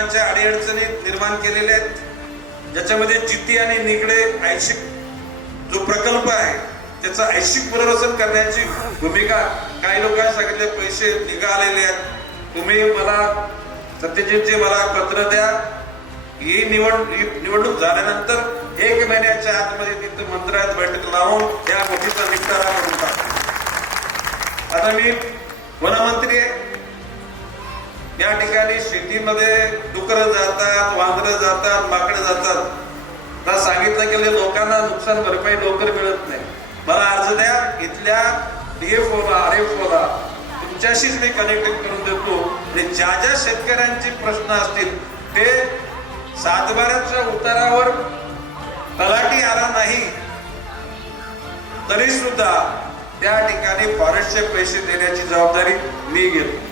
लोकांच्या अडीअडचणी निर्माण केलेल्या आहेत, ज्याच्यामध्ये जिती आणि निगडे ऐच्छिक जो प्रकल्प आहे त्याचा ऐच्छिक पुनर्वसन करण्याची भूमिका काही लोकांनी सांगितले, पैसे निघालेले आहेत, तुम्ही मला सत्यजितजी मला पत्र द्या, ही निवडणूक झाल्यानंतर 1 महिन्याच्या आतमध्ये तिथं मंत्रालयात बैठक लावून या गोष्टीचा निपटारा करून टाकू। आता मी वनमंत्री आहे, या ठिकाणी शेतीमध्ये डुकरं जातात, वांदरं जातात, माकडं जातात, तर सांगितलं गेले लोकांना नुकसान भरपाई लवकर मिळत नाही, मला अर्ज द्या, इथल्या DFOला RFOला तुमच्याशीच मी कनेक्ट करून देतो, ज्या ज्या शेतकऱ्यांचे प्रश्न असतील ते 7/12च्या उतारावर तलाठी आला नाही तरी सुद्धा त्या ठिकाणी फॉरेस्टचे पैसे देण्याची जबाबदारी मी घेतो।